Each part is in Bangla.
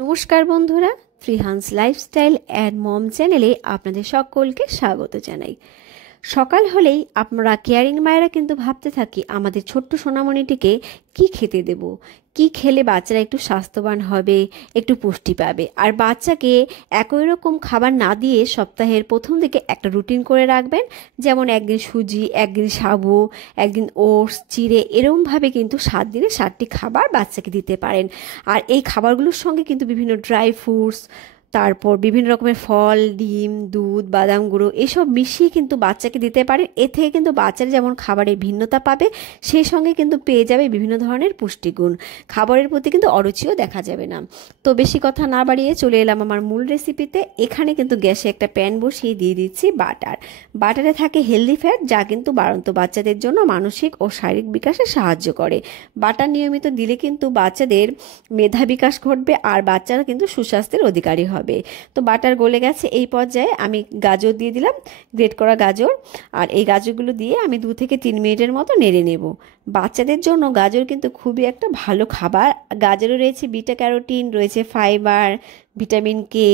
নমস্কার বন্ধুরা, ফ্রিহান্স লাইফস্টাইল অ্যান্ড মম চ্যানেলে আপনাদের সকলকে স্বাগত জানাই। সকাল হলেই আমরা কেয়ারিং মায়েরা কিন্তু ভাবতে থাকি আমাদের ছোট্ট সোনামণিটিকে কি খেতে দেব, কি খেলে বাচ্চারা একটু স্বাস্থ্যবান হবে, একটু পুষ্টি পাবে। আর বাচ্চাকে একই রকম খাবার না দিয়ে সপ্তাহের প্রথম দিকে একটা রুটিন করে রাখবেন, যেমন একদিন সুজি, একদিন সাবু, একদিন ওটস, চিড়ে, এরকমভাবে কিন্তু 7 দিনে 7টি খাবার বাচ্চাকে দিতে পারেন। আর এই খাবারগুলোর সঙ্গে কিন্তু বিভিন্ন ড্রাই ফ্রুটস, তারপর বিভিন্ন রকমের ফল, ডিম, দুধ, বাদাম গুঁড়ো এসব মিশিয়ে কিন্তু বাচ্চাকে দিতে পারেন। এ থেকে কিন্তু বাচ্চারা যেমন খাবারের ভিন্নতা পাবে, সেই সঙ্গে কিন্তু পেয়ে যাবে বিভিন্ন ধরনের পুষ্টিগুণ। খাবারের প্রতি কিন্তু অরুচিও দেখা যাবে না। তো বেশি কথা না বাড়িয়ে চলে এলাম আমার মূল রেসিপিতে। এখানে কিন্তু গ্যাসে একটা প্যান বসিয়ে দিয়ে দিচ্ছি বাটার। বাটারে থাকে হেলদি ফ্যাট, যা কিন্তু বাড়ন্ত বাচ্চাদের জন্য মানসিক ও শারীরিক বিকাশে সাহায্য করে। বাটার নিয়মিত দিলে কিন্তু বাচ্চাদের মেধা বিকাশ ঘটবে আর বাচ্চারা কিন্তু সুস্বাস্থ্যের অধিকারী হবে। তো বাটার গলে গেছে, এই পর্যায়ে আমি গাজর দিয়ে দিলাম, গ্রেট করা গাজর। আর এই গাজরগুলো দিয়ে আমি 2 থেকে 3 মিনিটের মতো নেড়ে নেব। বাচ্চাদের জন্য গাজর কিন্তু খুবই একটা ভালো খাবার। গাজরে রয়েছে বিটা ক্যারোটিন, রয়েছে ফাইবার, ভিটামিন কে।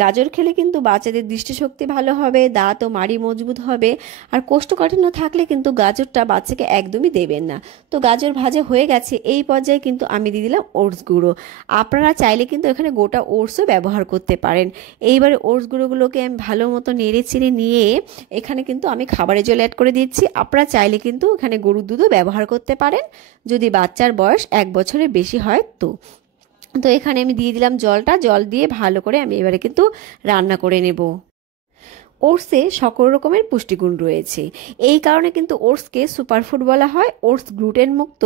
গাজর খেলে কিন্তু বাচ্চাদের দৃষ্টিশক্তি ভালো হবে, দাঁত ও মাড়ি মজবুত হবে। আর কোষ্ঠকাঠিন্য থাকলে কিন্তু গাজরটা বাচ্চাকে একদমই দেবেন না। তো গাজর ভাজা হয়ে গেছে, এই পর্যায়ে কিন্তু আমি দিয়ে দিলাম ওটস গুঁড়ো। আপনারা চাইলে কিন্তু এখানে গোটা ওটসও ব্যবহার করতে পারেন। এইবারে ওটস গুঁড়োগুলোকে আমি ভালো মতো নেড়ে চেড়ে নিয়ে এখানে কিন্তু আমি খাবারের জল অ্যাড করে দিচ্ছি। আপনারা চাইলে কিন্তু এখানে গরুর দুধও ব্যবহার করতে পারেন, যদি বাচ্চার বয়স 1 বছরের বেশি হয়। তো এখানে আমি দিয়ে দিলাম জলটা। জল দিয়ে ভালো করে আমি এবারে কিন্তু রান্না করে নেব। ওটসে সকল রকমের পুষ্টিগুণ রয়েছে, এই কারণে কিন্তু ওটসকে সুপারফুড বলা হয়। ওটস গ্লুটেন মুক্ত,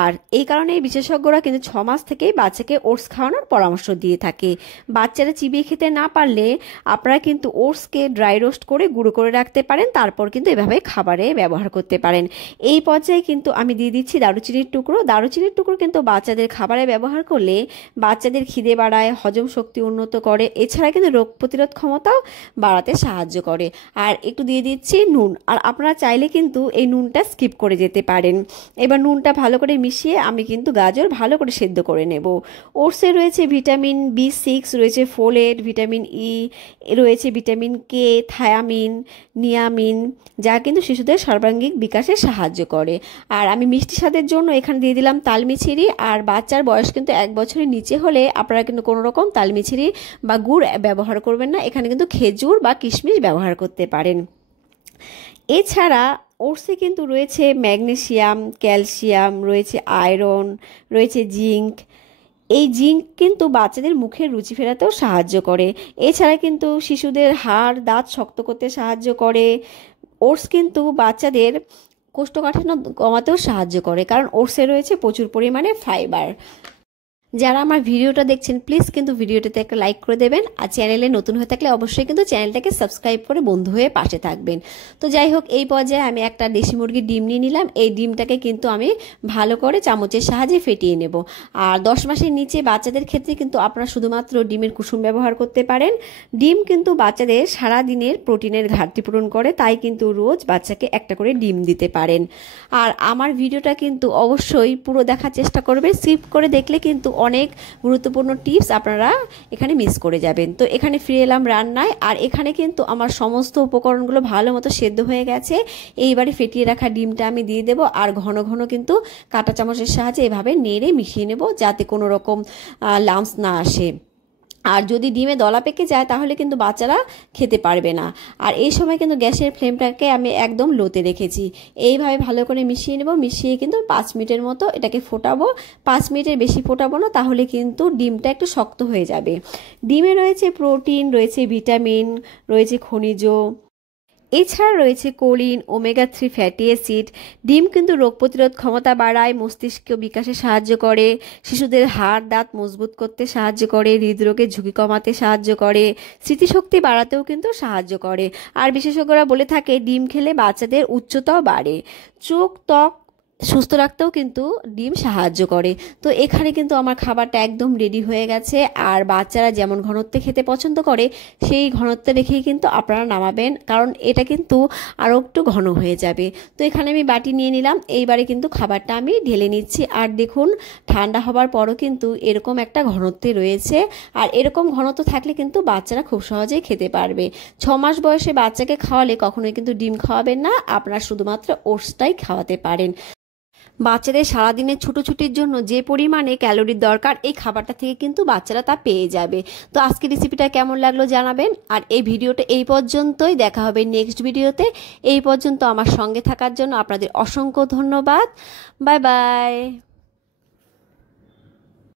আর এই কারণে বিশেষজ্ঞরা কিন্তু 6 মাস থেকেই বাচ্চাকে ওটস খাওয়ানোর পরামর্শ দিয়ে থাকে। বাচ্চারা চিবিয়ে খেতে না পারলে আপনারা কিন্তু ওটসকে ড্রাই রোস্ট করে গুঁড়ো করে রাখতে পারেন, তারপর কিন্তু এভাবে খাবারে ব্যবহার করতে পারেন। এই পর্যায়ে কিন্তু আমি দিয়ে দিচ্ছি দারুচিনির টুকরো। দারুচিনির টুকরো কিন্তু বাচ্চাদের খাবারে ব্যবহার করলে বাচ্চাদের খিদে বাড়ায়, হজম শক্তি উন্নত করে, এছাড়া কিন্তু রোগ প্রতিরোধ ক্ষমতাও বাড়াতে সাহায্য করে। আর একটু দিয়ে দিচ্ছি নুন। আর আপনারা চাইলে কিন্তু এই নুনটা স্কিপ করে যেতে পারেন। এবার নুনটা ভালো করে মিশিয়ে আমি কিন্তু গাজর ভালো করে সেদ্ধ করে নেব। ওটসে রয়েছে ভিটামিন B6, রয়েছে ফোলেট, ভিটামিন ই, রয়েছে ভিটামিন কে, থায়ামিন, নিয়ামিন, যা কিন্তু শিশুদের সর্বাঙ্গীন বিকাশে সাহায্য করে। আর আমি মিষ্টি স্বাদের জন্য এখানে দিয়ে দিলাম তালমিছরি। আর বাচ্চার বয়স কিন্তু 1 বছরের নিচে হলে আপনারা কিন্তু কোনো রকম তালমিছরি বা গুড় ব্যবহার করবেন না, এখানে কিন্তু খেজুর বা কিশমিশ ব্যবহার করতে পারেন। এছাড়া ওটসে কিন্তু রয়েছে ম্যাগনেসিয়াম, ক্যালসিয়াম, রয়েছে আয়রন, রয়েছে জিঙ্ক। এই জিঙ্ক কিন্তু বাচ্চাদের মুখের রুচি ফেরাতেও সাহায্য করে। এছাড়া কিন্তু শিশুদের হাড় দাঁত শক্ত করতে সাহায্য করে। ওটস কিন্তু বাচ্চাদের কোষ্ঠকাঠিন্য কমাতেও সাহায্য করে, কারণ ওটসে রয়েছে প্রচুর পরিমাণে ফাইবার। যারা আমার ভিডিওটা দেখছেন প্লিজ কিন্তু ভিডিওটাতে একটা লাইক করে দেবেন, আর চ্যানেলে নতুন হয়ে থাকলে অবশ্যই কিন্তু চ্যানেলটাকে সাবস্ক্রাইব করে বন্ধু হয়ে পাশে থাকবেন। তো যাই হোক, এই পর্যায়ে আমি একটা দেশি মুরগির ডিম নিয়ে নিলাম। এই ডিমটাকে কিন্তু আমি ভালো করে চামচের সাহায্যে ফেটিয়ে নেব। আর 10 মাসের নিচে বাচ্চাদের ক্ষেত্রে কিন্তু আপনারা শুধুমাত্র ডিমের কুসুম ব্যবহার করতে পারেন। ডিম কিন্তু বাচ্চাদের সারা দিনের প্রোটিনের ঘাটতি পূরণ করে, তাই কিন্তু রোজ বাচ্চাকে একটা করে ডিম দিতে পারেন। আর আমার ভিডিওটা কিন্তু অবশ্যই পুরো দেখার চেষ্টা করবেন, স্কিপ করে দেখলে কিন্তু অনেক গুরুত্বপূর্ণ টিপস আপনারা এখানে মিস করে যাবেন। তো এখানে ফিরে এলাম রান্নায়। আর এখানে কিন্তু আমার সমস্ত উপকরণগুলো ভালো মতো সেদ্ধ হয়ে গেছে। এইবারে ফেটিয়ে রাখা ডিমটা আমি দিয়ে দেবো, আর ঘন ঘন কিন্তু কাঁটা চামচের সাহায্যে এভাবে নেড়ে মিশিয়ে নেব, যাতে কোনো রকম লাম্পস না আসে। আর যদি ডিমে দলা পেকে যায় তাহলে কিন্তু বাচ্চারা খেতে পারবে না। আর এই সময় কিন্তু গ্যাসের ফ্লেমটাকে আমি একদম লোতে রেখেছি। এইভাবে ভালো করে মিশিয়ে নেব। মিশিয়ে কিন্তু 5 মিনিটের মতো এটাকে ফোটাবো। 5 মিনিটের বেশি ফোটাবো না, তাহলে কিন্তু ডিমটা একটু শক্ত হয়ে যাবে। ডিমে রয়েছে প্রোটিন, রয়েছে ভিটামিন, রয়েছে খনিজ, এছাড়া রয়েছে কোলিন, ওমেগা 3 ফ্যাটি অ্যাসিড। ডিম কিন্তু রোগ প্রতিরোধ ক্ষমতা বাড়ায়, মস্তিষ্ক বিকাশে সাহায্য করে, শিশুদের হাড় দাঁত মজবুত করতে সাহায্য করে, হৃদরোগের ঝুঁকি কমাতে সাহায্য করে, স্মৃতিশক্তি বাড়াতেও কিন্তু সাহায্য করে। আর বিশেষজ্ঞরা বলে থাকে ডিম খেলে বাচ্চাদের উচ্চতাও বাড়ে, চোখ, ত্বক সুস্থ রাখতেও কিন্তু ডিম সাহায্য করে। তো এখানে কিন্তু আমার খাবারটা একদম রেডি হয়ে গেছে। আর বাচ্চারা যেমন ঘনত্বে খেতে পছন্দ করে সেই ঘনত্বে রেখেই কিন্তু আপনারা নামাবেন, কারণ এটা কিন্তু আরও একটু ঘন হয়ে যাবে। তো এখানে আমি বাটি নিয়ে নিলাম, এইবারে কিন্তু খাবারটা আমি ঢেলে নিচ্ছি। আর দেখুন ঠান্ডা হবার পরও কিন্তু এরকম একটা ঘনত্বে রয়েছে। আর এরকম ঘনত্ব থাকলে কিন্তু বাচ্চারা খুব সহজেই খেতে পারবে। 6 মাস বয়সে বাচ্চাকে খাওয়ালে কখনোই কিন্তু ডিম খাওয়াবেন না, আপনারা শুধুমাত্র ওটসটাই খাওয়াতে পারেন। বাচ্চাদের সারাদিনের ছুটোছুটির জন্য যে পরিমাণে ক্যালোরির দরকার এই খাবারটা থেকে কিন্তু বাচ্চারা তা পেয়ে যাবে। তো আজকের রেসিপিটা কেমন লাগলো জানাবেন। আর এই ভিডিওটা এই পর্যন্তই, দেখা হবে নেক্সট ভিডিওতে। এই পর্যন্ত আমার সঙ্গে থাকার জন্য আপনাদের অসংখ্য ধন্যবাদ। Bye bye.